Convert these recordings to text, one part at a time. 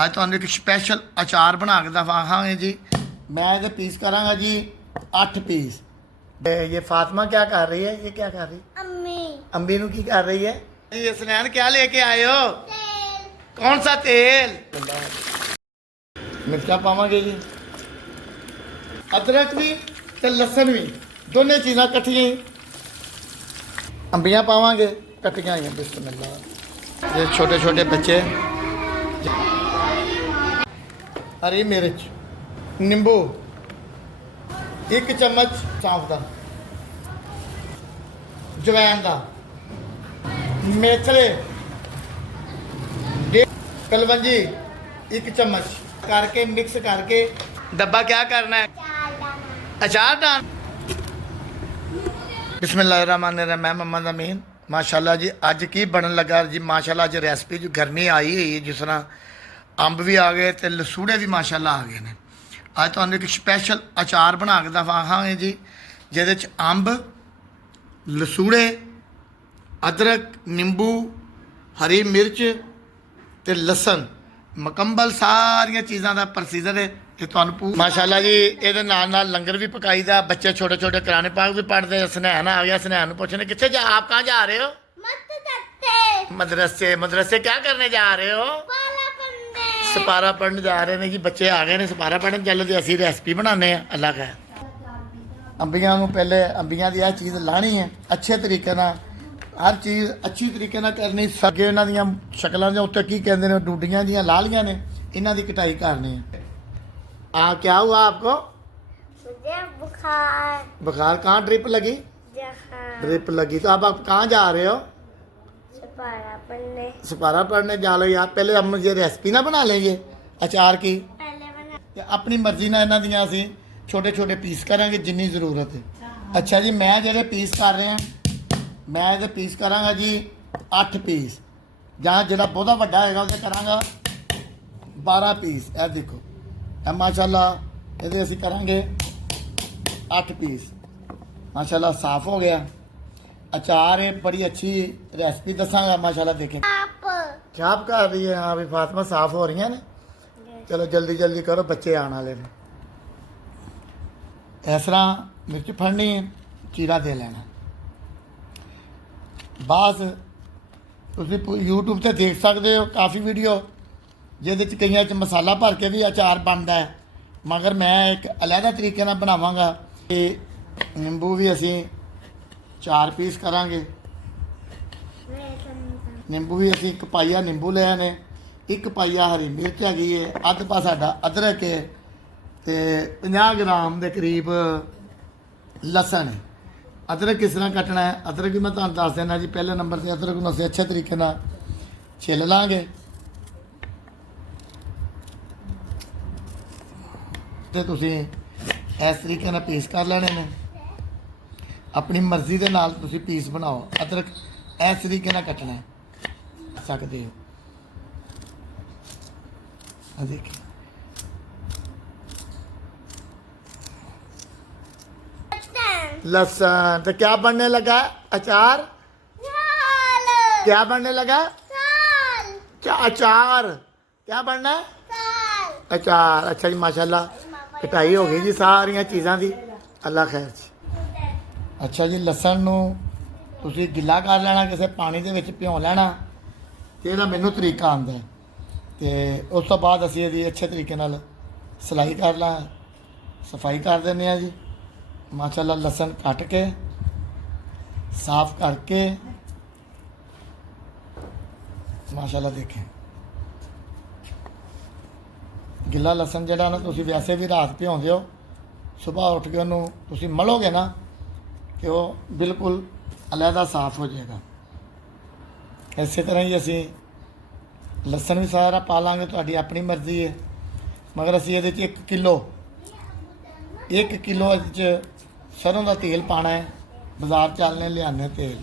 ਅੱਜ ਤੁਹਾਨੂੰ ਇੱਕ ਸਪੈਸ਼ਲ ਅਚਾਰ ਬਣਾ ਕੇ ਦਿਖਾਵਾਂਗੇ जी। मैं ਇਹਦੇ ਪੀਸ ਕਰਾਂਗਾ जी 8 पीस। ये फातिमा क्या कर रही है? ये क्या कर रही है? अम्मी अम्बी नु की कर रही है? ये सुनैन क्या लेके आए हो? कौन सा तेल? मिर्चा पावांगे जी, अदरक भी ते लसन भी, दोनों चीज़ां कट्ठियां ही। अंबियां पावांगे कट्ठियां ही। बिस्मिल्लाह। ये छोटे छोटे बच्चे। हरी मिर्च, नींबू, 1 चम्मच सौंफ का, जवैन का, मेथरे, कलवंजी 1 चम्मच करके मिक्स करके डब्बा क्या करना है? अचार डाल। बिस्मिल्लाहिर्रहमानिर्रहीम। मैं मोहम्मद अमीन। माशाल्लाह जी अज की बनन लगा जी। माशाल्लाह अज रेसिपी जो गर्मी आई हुई है, जिस तरह अंब भी आ गए तो लसूड़े भी माशाल्लाह आ गए हैं। ਅੱਜ ਤੁਹਾਨੂੰ ਇੱਕ ਸਪੈਸ਼ਲ ਅਚਾਰ ਬਣਾ ਕੇ ਦਿਖਾਵਾਂਗੇ ਜੀ, ਜਿਹਦੇ 'ਚ ਅੰਬ, ਲਸੂੜੇ, ਅਦਰਕ, ਨਿੰਬੂ, ਹਰੀ ਮਿਰਚ ਤੇ ਲਸਣ, ਮੁਕੰਮਲ ਸਾਰੀਆਂ ਚੀਜ਼ਾਂ ਦਾ ਪ੍ਰੋਸੀਜਰ ਹੈ। ਇਹ ਤੁਹਾਨੂੰ ਮਾਸ਼ਾਅੱਲਾ ਜੀ ਇਹਦੇ ਨਾਲ ਨਾਲ ਲੰਗਰ ਵੀ ਪਕਾਈਦਾ। ਬੱਚੇ ਛੋਟੇ ਛੋਟੇ ਕੁਰਾਨ ਪਾਕ ਵੀ ਪੜ੍ਹਦੇ। ਸੁਨੈਨ ਆ ਗਿਆ, ਸੁਨੈਨ ਨੂੰ ਪੁੱਛਣੇ ਕਿੱਥੇ ਜਾ, ਆਪ ਕਹਾਂ ਜਾ ਰਹੇ ਹੋ? मदरसे। मदरसे क्या करने जा रहे हो? सिपारा पढ़ने जा रहे हैं जी। बच्चे आ गए ने सिपारा पढ़न चल ते असी रेसिपी बनाने अल्लाह का। अंबियां नूं पहले अंबियां दी चीज़ लानी है अच्छे तरीके नाल, हर चीज़ अच्छी तरीके नाल करनी। सगे इन्हां दियां शक्लां दे उत्ते की कहंदे ने डूडियां जियां लालियां ने, इन्हां दी कटाई करनी है। क्या हुआ आपको? मुझे बुखार। बुखार? कहाँ ड्रिप लगी? ड्रिप लगी। तो अब आप कहाँ जा रहे हो? सिपारा पढ़ने जा लो यार। पहले हम ये रेसिपी ना बना लेंगे अचार की। ते अपनी मर्जी ना इन्हां दियां असीं छोटे छोटे पीस करांगे जिन्नी ज़रूरत है। अच्छा जी, मैं जेह्ड़े पीस कर रहे हैं, मैं इहदे पीस करांगा जी 8 पीस। जां जेह्ड़ा बहुता वड्डा होएगा उहदे करांगा 12 पीस। ਇਹ देखो ਇਹ माशाल्लाह ਇਹਦੇ ਅਸੀਂ करांगे 8 पीस। माशाल्लाह साफ़ हो गया अचार है। बड़ी अच्छी रेसिपी दसांगा माशाल्लाह। देखें छाप कर रही है। हाँ भी फातिमा साफ हो रही है ना। चलो जल्दी जल्दी करो, बच्चे आने वाले ने। इस तरह मिर्च फड़नी है, चीरा दे लेना। बस तुम यूट्यूब से देख सकते हो काफ़ी वीडियो जिहदे च कईयां च मसाला भर के भी अचार बनता है, मगर मैं एक अलहदा तरीके नाल बनावांगा। निंबू भी असी 4 पीस करांगे। निंबू भी असी 1 पाइया निंबू ले आने, 1 पाइया हरी मिर्च हैगी है, अद्ध पा साडा अदरक है, तो 50 ग्राम के करीब लसन है। अदरक किस तरह कटना है? अदरक भी मैं तुहानूं दस देना जी। पहले नंबर से अदरक नूं असीं अच्छे तरीके नाल छिल लांगे ते तुसीं इस तरीके नाल पीस कर लेने ने। अपनी मर्जी के नाल तुसीं पीस बनाओ। अदरक इस तरीके नाल कटना है सकते हो। देखिए लसन तो क्या बनने लगा? अचार। क्या बनने लगा? अचार। क्या बनना है? अचार। अच्छा जी माशाल्लाह कटाई हो गई जी सारिया चीज़ों की। अल्लाह खैर जी। अच्छा जी लसन नूं तुसीं गिला कर लेना, किसी पानी दे विच भिओ लेना। ਇਹਦਾ ਮੈਨੂੰ ਤਰੀਕਾ ਆਉਂਦਾ ਹੈ। ਤੇ ਉਸ ਤੋਂ ਬਾਅਦ ਅਸੀਂ ਇਹਦੀ ਅੱਛੇ ਤਰੀਕੇ ਨਾਲ ਸਲਾਈ ਕਰ ਲਾਂ, ਸਫਾਈ ਕਰ ਦਿੰਦੇ ਹਾਂ ਜੀ। ਮਾਸ਼ਾਅੱਲਾ ਲਸਣ ਕੱਟ ਕੇ ਸਾਫ਼ ਕਰਕੇ ਮਾਸ਼ਾਅੱਲਾ ਦੇਖੇ ਗਿੱਲਾ ਲਸਣ ਜਿਹੜਾ ਨਾ ਤੁਸੀਂ ਵੈਸੇ ਵੀ ਰਾਤ ਭਿਉਂਦੇ ਹੋ, ਸਵੇਰ ਉੱਠ ਕੇ ਉਹਨੂੰ ਤੁਸੀਂ ਮਲੋਗੇ ਨਾ ਕਿ ਉਹ ਬਿਲਕੁਲ ਅਲੱਗਾ ਸਾਫ਼ ਹੋ ਜਾਏਗਾ। ਇਸੇ ਤਰ੍ਹਾਂ ਹੀ ਅਸੀਂ ਲਸਣ ਵੀ ਸਾਰਾ ਪਾ ਲਾਂਗੇ, ਤੁਹਾਡੀ ਆਪਣੀ ਮਰਜ਼ੀ ਹੈ। ਮਗਰ ਅਸੀਂ ਇਹਦੇ 'ਚ 1 ਕਿਲੋ ਇਹਦੇ 'ਚ ਸਰੋਂ ਦਾ ਤੇਲ ਪਾਣਾ ਹੈ। ਬਾਜ਼ਾਰ ਚੱਲਨੇ ਲਿਆਣੇ ਤੇਲ।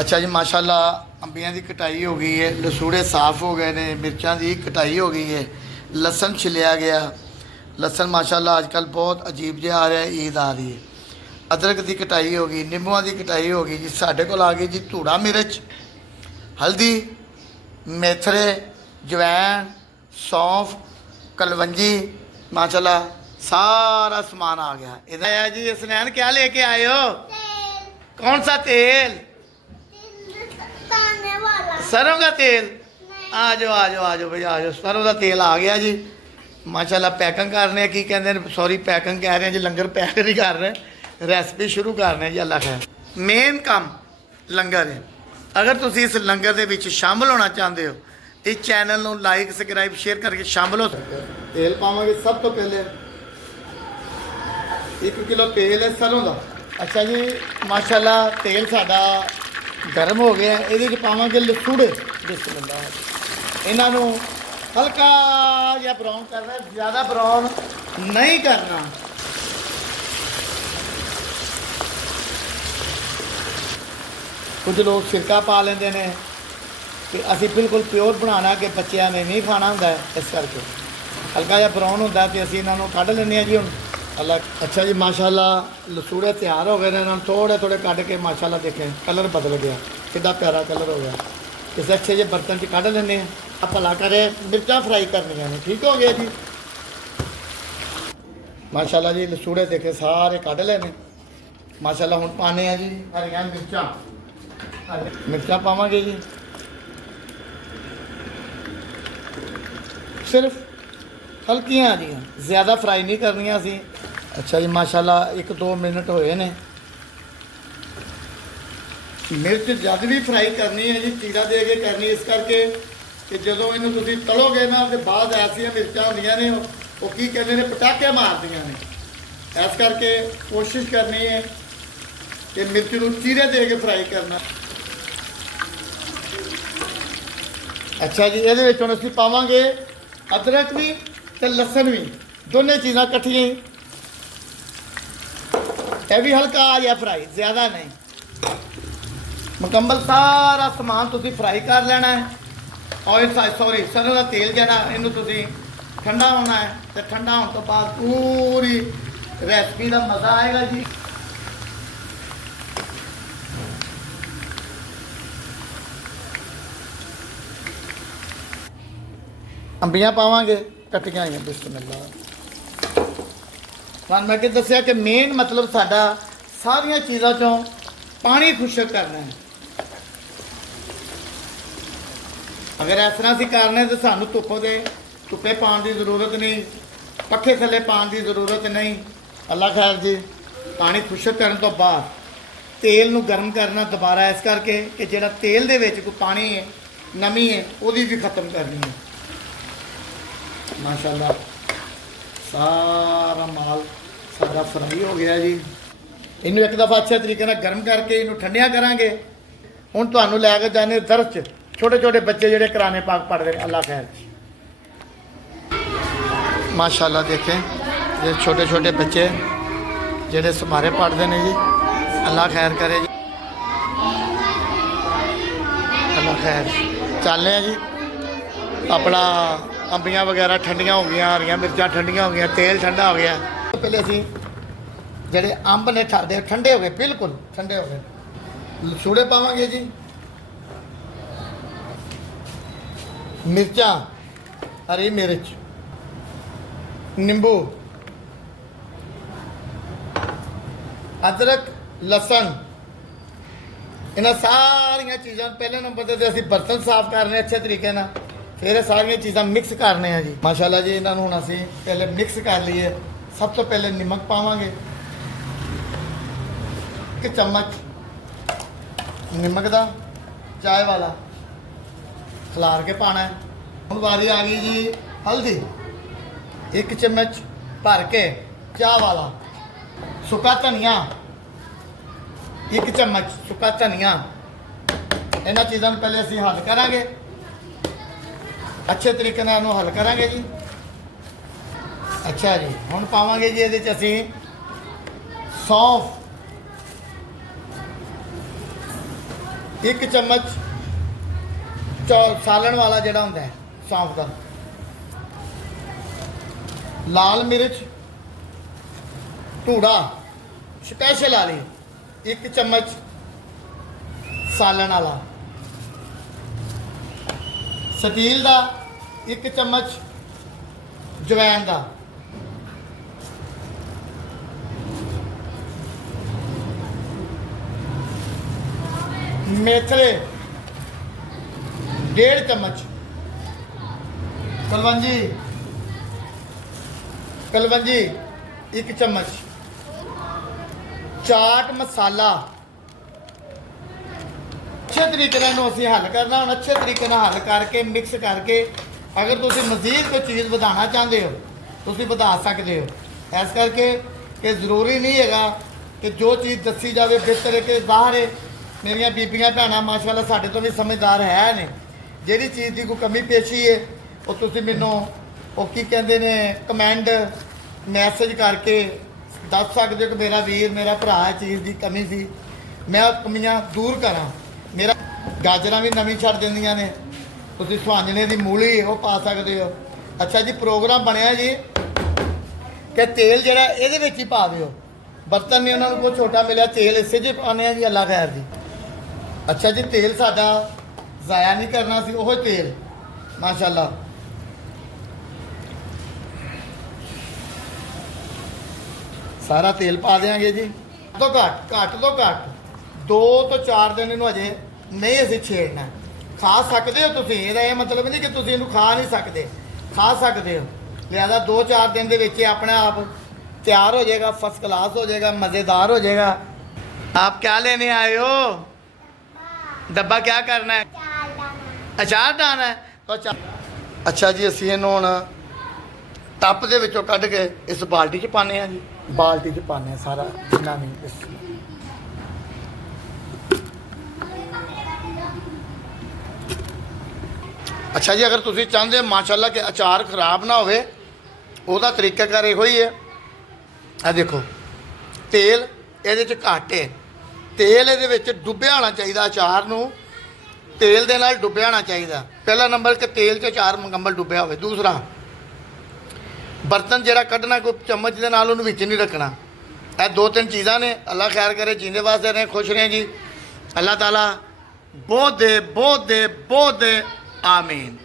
ਅੱਛਾ ਜੀ ਮਾਸ਼ਾਅੱਲਾ ਅੰਬੀਆਂ ਦੀ ਕਟਾਈ ਹੋ ਗਈ ਹੈ, ਲਸੂੜੇ ਸਾਫ਼ ਹੋ ਗਏ ਨੇ, ਮਿਰਚਾਂ ਦੀ ਕਟਾਈ ਹੋ ਗਈ ਹੈ, ਲਸਣ ਛਿਲਿਆ ਗਿਆ। ਲਸਣ ਮਾਸ਼ਾਅੱਲਾ ਅੱਜ ਕੱਲ੍ਹ ਬਹੁਤ ਅਜੀਬ ਜਿਹਾ ਆ ਰਿਹਾ, ਈਦ ਆ ਰਹੀ ਹੈ। ਅਦਰਕ ਦੀ ਕਟਾਈ ਹੋ ਗਈ, ਨਿੰਬੂਆਂ ਦੀ ਕਟਾਈ ਹੋ ਗਈ ਜੀ। ਸਾਡੇ ਕੋਲ ਆ ਗਈ ਜੀ ਧੂੜਾ ਮਿਰਚ, हल्दी, मेथरे, जवैन, सौंफ कलवंजी माशाल्लाह सारा सामान आ गया इधर आया जी। स्नैन क्या लेके आए हो? तेल कौन सा तेल? ताने वाला सरों का तेल। नहीं। आ जाओ आ जाओ आ जाओ भाई आ जाओ। सरों का तेल आ गया जी माशाल्लाह। पैकिंग कर रहे हैं की कहते हैं सॉरी पैकिंग कह रहे हैं जी लंगर पैक नहीं कर रहे रेसिपी शुरू कर रहे हैं जी। अल्लाह खैर मेन काम लंगर है। अगर तुम इस लंगर ਦੇ ਵਿੱਚ ਸ਼ਾਮਲ ਹੋਣਾ ਚਾਹੁੰਦੇ ਹੋ ਇਸ ਚੈਨਲ ਨੂੰ ਲਾਈਕ ਸਬਸਕ੍ਰਾਈਬ ਸ਼ੇਅਰ ਕਰਕੇ ਸ਼ਾਮਲ ਹੋ ਸਕਦੇ ਹੋ। ਤੇਲ ਪਾਵਾਂਗੇ ਸਭ ਤੋਂ ਪਹਿਲੇ 1 ਕਿਲੋ ਤੇਲ ਹੈ ਸਰੋਂ ਦਾ। ਅੱਛਾ ਜੀ ਮਾਸ਼ਾਅੱਲਾ ਤੇਲ ਸਾਡਾ ਗਰਮ ਹੋ ਗਿਆ ਇਹਦੇ ਵਿੱਚ ਪਾਵਾਂਗੇ ਲਸੂੜੇ ਬਿਸਮਿਲ੍ਲਾ। ਇਹਨਾਂ ਨੂੰ ਹਲਕਾ ਜਿਹਾ ਬਰਾਊਨ ਕਰਨਾ ਜ਼ਿਆਦਾ ਬਰਾਊਨ ਨਹੀਂ ਕਰਨਾ। ਕੁਝ ਲੋਕ ਸਿਰਕਾ ਪਾ ਲੈਂਦੇ ਨੇ ਕਿ ਅਸੀਂ ਬਿਲਕੁਲ ਪਿਓਰ ਬਣਾਉਣਾ ਕਿ ਬੱਚਿਆਂ ਨੇ ਨਹੀਂ ਖਾਣਾ ਹੁੰਦਾ ਇਸ ਕਰਕੇ ਹਲਕਾ ਜਿਹਾ ਬਰਾਊਨ ਹੁੰਦਾ ਤੇ ਅਸੀਂ ਇਹਨਾਂ ਨੂੰ ਕੱਢ ਲੈਂਦੇ ਹਾਂ ਜੀ ਹੁਣ। ਅੱਲਾ ਅੱਛਾ ਜੀ ਮਾਸ਼ਾਅੱਲਾ ਲਸੂੜੇ ਤਿਆਰ ਹੋ ਗਏ ਨੇ। ਇਹਨਾਂ ਨੂੰ ਥੋੜੇ ਥੋੜੇ ਕੱਢ ਕੇ ਮਾਸ਼ਾਅੱਲਾ ਦੇਖੇ ਕਲਰ ਬਦਲ ਗਿਆ ਕਿੰਨਾ ਪਿਆਰਾ ਕਲਰ ਹੋ ਗਿਆ। ਕਿਸੇ ਅੱਛੇ ਜਿਹੇ ਬਰਤਨ 'ਚ ਕੱਢ ਲੈਂਦੇ ਹਾਂ। ਆ ਭਲਾ ਕਰੇ ਮਿਰਚਾਂ ਫਰਾਈ ਕਰਨੀਆਂ ਨੇ ਠੀਕ ਹੋ ਗਿਆ ਜੀ ਮਾਸ਼ਾਅੱਲਾ ਜੀ। ਲਸੂੜੇ ਦੇਖੇ ਸਾਰੇ ਕੱਢ ਲਏ ਨੇ ਮਾਸ਼ਾਅੱਲਾ। ਹੁਣ ਪਾਣੇ ਆ ਜੀ ਹਰੀਆਂ ਮਿਰਚਾਂ। ਮਿਰਚਾਂ ਪਾਵਾਂਗੇ ਜੀ ਸਿਰਫ ਹਲਕੀਆਂ ਜੀਆਂ ਜ਼ਿਆਦਾ ਫਰਾਈ ਨਹੀਂ ਕਰਨੀਆਂ ਅਸੀਂ। ਅੱਛਾ ਜੀ ਮਾਸ਼ਾਅੱਲਾ 1-2 ਮਿੰਟ ਹੋਏ ਨੇ। ਮਿਰਚ ਜਦ ਵੀ ਫਰਾਈ ਕਰਨੀ ਹੈ ਜੀ ਚੀਰਾ ਦੇ ਕੇ ਕਰਨੀ ਇਸ ਕਰਕੇ ਕਿ ਜਦੋਂ ਇਹਨੂੰ ਤੁਸੀਂ ਤਲੋਗੇ ਨਾ ਤੇ ਬਾਅਦ ਐਸੀਆਂ ਮਿਰਚਾਂ ਹੁੰਦੀਆਂ ਨੇ ਉਹ ਕੀ ਕਹਿੰਦੇ ਨੇ ਪਟਾਕੇ ਮਾਰਦੀਆਂ ਨੇ। ਇਸ ਕਰਕੇ ਕੋਸ਼ਿਸ਼ ਕਰਨੀ ਹੈ ਕਿ ਮਿਰਚ ਨੂੰ ਚੀਰੇ ਦੇ ਕੇ ਫਰਾਈ ਕਰਨਾ। ਅੱਛਾ ਜੀ ਇਹਦੇ ਵਿੱਚ ਹੁਣ ਅਸੀਂ ਪਾਵਾਂਗੇ ਅਦਰਕ ਵੀ ਤੇ ਲਸਣ ਵੀ ਦੋਨੇ ਚੀਜ਼ਾਂ ਇਕੱਠੀਆਂ ਹੀ। ਇਹ ਵੀ ਹਲਕਾ ਜਿਹਾ ਫਰਾਈ ਜ਼ਿਆਦਾ ਨਹੀਂ। ਮੁਕੰਮਲ ਸਾਰਾ ਸਮਾਨ ਤੁਸੀਂ ਫਰਾਈ ਕਰ ਲੈਣਾ ਹੈ। ਆਇਲ ਸੌਰੀ ਸਰੋਂ ਦਾ ਤੇਲ ਜਿਹੜਾ ਇਹਨੂੰ ਤੁਸੀਂ ਠੰਡਾ ਹੋਣਾ ਹੈ ਤੇ ਠੰਡਾ ਹੋਣ ਤੋਂ ਬਾਅਦ ਪੂਰੀ ਰੈਸਪੀ ਦਾ ਮਜ਼ਾ ਆਏਗਾ ਜੀ। ਅੰਬੀਆਂ ਪਾਵਾਂਗੇ ਕੱਟੀਆਂ ਹੋਈਆਂ ਬਿਸਮਿਲ੍ਲਾ। ਤੁਹਾਨੂੰ ਮੈਂ ਕਿ ਦੱਸਿਆ ਕਿ ਮੇਨ ਮਤਲਬ ਸਾਡਾ ਸਾਰੀਆਂ ਚੀਜ਼ਾਂ ਚੋਂ ਪਾਣੀ ਖੁਸ਼ਕ ਕਰਨਾ ਹੈ। ਅਗਰ ਇਸ ਤਰ੍ਹਾਂ ਅਸੀਂ ਕਰਨਾ ਤਾਂ ਸਾਨੂੰ ਧੁੱਪੇ ਪਾਉਣ ਦੀ ਜ਼ਰੂਰਤ ਨਹੀਂ ਪੱਖੇ ਥੱਲੇ ਪਾਉਣ ਦੀ ਜ਼ਰੂਰਤ ਨਹੀਂ। ਅੱਲਾ ਖੈਰ ਜੀ ਪਾਣੀ ਖੁਸ਼ਕ ਕਰਨ ਤੋਂ ਬਾਅਦ ਤੇਲ ਨੂੰ ਗਰਮ ਕਰਨਾ ਦੁਬਾਰਾ ਇਸ ਕਰਕੇ ਕਿ ਜਿਹੜਾ ਤੇਲ ਦੇ ਵਿੱਚ ਕੋਈ ਪਾਣੀ ਹੈ ਨਮੀ ਹੈ ਉਹਦੀ ਵੀ ਖਤਮ ਕਰਨੀ ਹੈ। ਮਾਸ਼ਾਅੱਲਾ ਸਾਰਾ ਮਾਲ ਸਾਡਾ ਫਰਾਈ ਹੋ ਗਿਆ ਜੀ। ਇਹਨੂੰ ਇੱਕ ਦਫਾ ਅੱਛੇ ਤਰੀਕੇ ਨਾਲ ਗਰਮ ਕਰਕੇ ਇਹਨੂੰ ਠੰਡਿਆ ਕਰਾਂਗੇ। ਹੁਣ ਤੁਹਾਨੂੰ ਲੈ ਕੇ ਜਾਣੇ ਦਰਸ 'ਚ ਛੋਟੇ ਛੋਟੇ ਬੱਚੇ ਜਿਹੜੇ ਕੁਰਾਨ ਪਾਕ ਪੜ੍ਹਦੇ ਨੇ। ਅੱਲਾ ਖੈਰ ਮਾਸ਼ਾਅੱਲਾ ਦੇਖੇ ये छोटे छोटे बच्चे ਜਿਹੜੇ ਸਮਾਰੇ ਪੜ੍ਹਦੇ ਨੇ ਜੀ। ਅੱਲਾ ਖੈਰ ਕਰੇ ਜੀ। ਅੱਲਾ ਖੈਰ ਚੱਲੇ ਆ ਜੀ। ਆਪਣਾ ਅੰਬੀਆਂ ਵਗੈਰਾ ਠੰਡੀਆਂ ਹੋ ਗਈਆਂ ਹਰੀਆਂ ਮਿਰਚਾਂ ਠੰਡੀਆਂ ਹੋ ਗਈਆਂ ਤੇਲ ਠੰਡਾ ਹੋ ਗਿਆ। ਪਹਿਲੇ ਅਸੀਂ ਜਿਹੜੇ ਅੰਬ ਨੇ ਸਾਡੇ ਠੰਡੇ ਹੋ ਗਏ ਬਿਲਕੁਲ ਠੰਡੇ ਹੋ ਗਏ। ਲਸੂੜੇ ਪਾਵਾਂਗੇ ਜੀ ਮਿਰਚਾਂ ਹਰੀ ਮਿਰਚ ਨਿੰਬੂ ਅਦਰਕ ਲਸਣ ਇਹਨਾਂ ਸਾਰੀਆਂ ਚੀਜ਼ਾਂ ਪਹਿਲੇ ਨੰਬਰ ਤੇ ਅਸੀਂ ਬਰਤਨ ਸਾਫ਼ ਕਰਨੇ ਅੱਛੇ ਤਰੀਕੇ ਨਾਲ ਫਿਰ ਇਹ ਸਾਰੀਆਂ ਚੀਜ਼ਾਂ ਮਿਕਸ ਕਰਨੇ ਆ ਜੀ। ਮਾਸ਼ਾਅੱਲਾ ਜੀ ਇਹਨਾਂ ਨੂੰ ਹੁਣ ਅਸੀਂ ਪਹਿਲੇ ਮਿਕਸ ਕਰ ਲਈਏ। ਸਭ ਤੋਂ ਪਹਿਲੇ ਨਮਕ ਪਾਵਾਂਗੇ 1 ਚਮਚ ਨਮਕ ਦਾ ਚਾय ਵਾਲਾ ਖਿਲਾਰ ਕੇ ਪਾਣਾ ਹੈ। ਹੁਣ ਵਾਰੀ ਆ ਗਈ ਜੀ ਹਲਦੀ 1 ਚਮਚ ਭਰ ਕੇ ਚਾਹ ਵਾਲਾ। ਸੁੱਕਾ ਧਨੀਆ 1 ਚਮਚ ਸੁੱਕਾ ਧਨੀਆ। ਇਹਨਾਂ ਚੀਜ਼ਾਂ ਨੂੰ ਪਹਿਲੇ ਅਸੀਂ ਹੱਲ ਕਰਾਂਗੇ ਅੱਛੇ ਤਰੀਕੇ ਨਾਲ ਇਹਨੂੰ ਹੱਲ ਕਰਾਂਗੇ ਜੀ। ਅੱਛਾ ਜੀ ਹੁਣ ਪਾਵਾਂਗੇ ਜੀ ਇਹਦੇ 'ਚ ਅਸੀਂ ਸੌਂਫ 1 ਚਮਚ ਸਾਲਣ ਵਾਲਾ ਜਿਹੜਾ ਹੁੰਦਾ ਹੈ ਸੌਂਫ ਦਾ। ਲਾਲ ਮਿਰਚ ਧੂੜਾ ਸਪੈਸ਼ਲ ਵਾਲੀ 1 ਚਮਚ ਸਾਲਣ ਵਾਲਾ। ਸਟੀਲ ਦਾ 1 ਚਮਚ ਜਵੈਣ ਦਾ, ਮੇਥਰੇ 1.5 ਚਮਚ, ਕਲਵੰਜੀ 1 ਚਮਚ, ਚਾਟ ਮਸਾਲਾ। ਅੱਛੇ ਤਰੀਕੇ ਨਾਲ ਇਹਨੂੰ ਅਸੀਂ ਹੱਲ ਕਰਨਾ। ਹੁਣ ਅੱਛੇ ਤਰੀਕੇ ਨਾਲ ਹੱਲ ਕਰਕੇ ਮਿਕਸ ਕਰਕੇ ਅਗਰ ਤੁਸੀਂ ਮਜ਼ੀਦ ਕੋਈ ਚੀਜ਼ ਵਧਾਉਣਾ ਚਾਹੁੰਦੇ ਹੋ ਤੁਸੀਂ ਵਧਾ ਸਕਦੇ ਹੋ। ਇਸ ਕਰਕੇ ਕਿ ਜ਼ਰੂਰੀ ਨਹੀਂ ਹੈਗਾ ਕਿ ਜੋ ਚੀਜ਼ ਦੱਸੀ ਜਾਵੇ ਬਿਹਤਰ ਕਿ ਬਾਹਰ ਹੈ। ਮੇਰੀਆਂ ਬੀਬੀਆਂ ਭੈਣਾਂ ਮਾਸ਼ਾਅੱਲਾ ਸਾਡੇ ਤੋਂ ਵੀ ਸਮਝਦਾਰ ਹੈ ਨੇ। ਜਿਹੜੀ ਚੀਜ਼ ਦੀ ਕੋਈ ਕਮੀ ਪੇਸ਼ੀ ਹੈ ਉਹ ਤੁਸੀਂ ਮੈਨੂੰ ਉਹ ਕੀ ਕਹਿੰਦੇ ਨੇ ਕਮੈਂਟ ਮੈਸੇਜ ਕਰਕੇ ਦੱਸ ਸਕਦੇ ਹੋ ਕਿ ਮੇਰਾ ਵੀਰ ਮੇਰਾ ਭਰਾ ਇਹ ਚੀਜ਼ ਦੀ ਕਮੀ ਸੀ, ਮੈਂ ਉਹ ਕਮੀਆਂ ਦੂਰ ਕਰਾਂ। ਮੇਰਾ ਗਾਜਰਾਂ ਵੀ ਨਵੀਂ ਛੱਡ ਦਿੰਦੀਆਂ ਨੇ, ਤੁਸੀਂ ਸੁਹਾਂਜਣੇ ਦੀ ਮੂਲੀ ਉਹ ਪਾ ਸਕਦੇ ਹੋ। ਅੱਛਾ ਜੀ ਪ੍ਰੋਗਰਾਮ ਬਣਿਆ ਜੀ ਕਿ ਤੇਲ ਜਿਹੜਾ ਇਹਦੇ ਵਿੱਚ ਹੀ ਪਾ ਦਿਓ। ਬਰਤਨ ਨਹੀਂ ਉਹਨਾਂ ਨੂੰ ਕੋਈ ਛੋਟਾ ਮਿਲਿਆ, ਤੇਲ ਇਸੇ 'ਚ ਪਾਉਂਦੇ ਆ ਜੀ। ਅੱਲਾ ਖੈਰ ਜੀ। ਅੱਛਾ ਜੀ ਤੇਲ ਸਾਡਾ ਜ਼ਾਇਆ ਨਹੀਂ ਕਰਨਾ ਸੀ, ਉਹ ਤੇਲ ਮਾਸ਼ਾਅੱਲਾ। ਸਾਰਾ ਤੇਲ ਪਾ ਦੇਵਾਂਗੇ ਜੀ। ਘੱਟ ਤੋਂ ਘੱਟ 2 ਤੋਂ 4 ਦਿਨ ਇਹਨੂੰ ਅਜੇ ਨਹੀਂ ਅਸੀਂ ਛੇੜਨਾ। ਖਾ ਸਕਦੇ ਹੋ ਤੁਸੀਂ, ਇਹਦਾ ਇਹ ਮਤਲਬ ਨਹੀਂ ਕਿ ਤੁਸੀਂ ਇਹਨੂੰ ਖਾ ਨਹੀਂ ਸਕਦੇ, ਖਾ ਸਕਦੇ ਹੋ। ਲਿਆਦਾ 2-4 ਦਿਨ ਦੇ ਵਿੱਚ अपने आप तैयार हो जाएगा, फर्स्ट क्लास हो जाएगा, मज़ेदार हो जाएगा। आप क्या लेने आए हो? डब्बा क्या करना है? अचार डालना है तो अचार। अच्छा जी ਅਸੀਂ ਇਹਨੂੰ ਹੁਣ ਟੱਪ ਦੇ ਵਿੱਚੋਂ ਕੱਢ ਕੇ ਇਸ ਬਾਲਟੀ 'ਚ ਪਾਉਂਦੇ ਹਾਂ ਜੀ। ਬਾਲਟੀ 'ਚ ਪਾਉਂਦੇ ਹਾਂ ਸਾਰਾ ਜਿੰਨਾ ਵੀ। ਅੱਛਾ ਜੀ ਅਗਰ ਤੁਸੀਂ ਚਾਹੁੰਦੇ ਹੋ ਮਾਸ਼ਾਅੱਲਾ ਕਿ ਅਚਾਰ ਖਰਾਬ ਨਾ ਹੋਵੇ ਉਹਦਾ ਤਰੀਕਾਕਾਰ ਇਹੋ ਹੀ ਹੈ। ਆ ਦੇਖੋ ਤੇਲ ਇਹਦੇ 'ਚ ਘੱਟ ਹੈ, ਤੇਲ ਇਹਦੇ ਵਿੱਚ ਡੁੱਬਿਆ ਹੋਣਾ ਚਾਹੀਦਾ। ਅਚਾਰ ਨੂੰ ਤੇਲ ਦੇ ਨਾਲ ਡੁੱਬਿਆ ਹੋਣਾ ਚਾਹੀਦਾ। ਪਹਿਲਾ ਨੰਬਰ ਕਿ ਤੇਲ 'ਚ ਅਚਾਰ ਮੁਕੰਮਲ ਡੁੱਬਿਆ ਹੋਵੇ। ਦੂਸਰਾ ਬਰਤਨ ਜਿਹੜਾ ਕੱਢਣਾ ਕੋਈ ਚਮਚ ਦੇ ਨਾਲ ਉਹਨੂੰ ਵਿੱਚ ਨਹੀਂ ਰੱਖਣਾ। ਇਹ 2-3 ਚੀਜ਼ਾਂ ਨੇ। ਅੱਲਾ ਖੈਰ ਕਰੇ, ਜੀਂਦੇ ਵਾਸਤੇ ਰਹੇ, ਖੁਸ਼ ਰਹੇ ਜੀ। ਅੱਲਾ ਤਾਲਾ ਬਹੁਤ ਦੇ ਆਮੀਨ।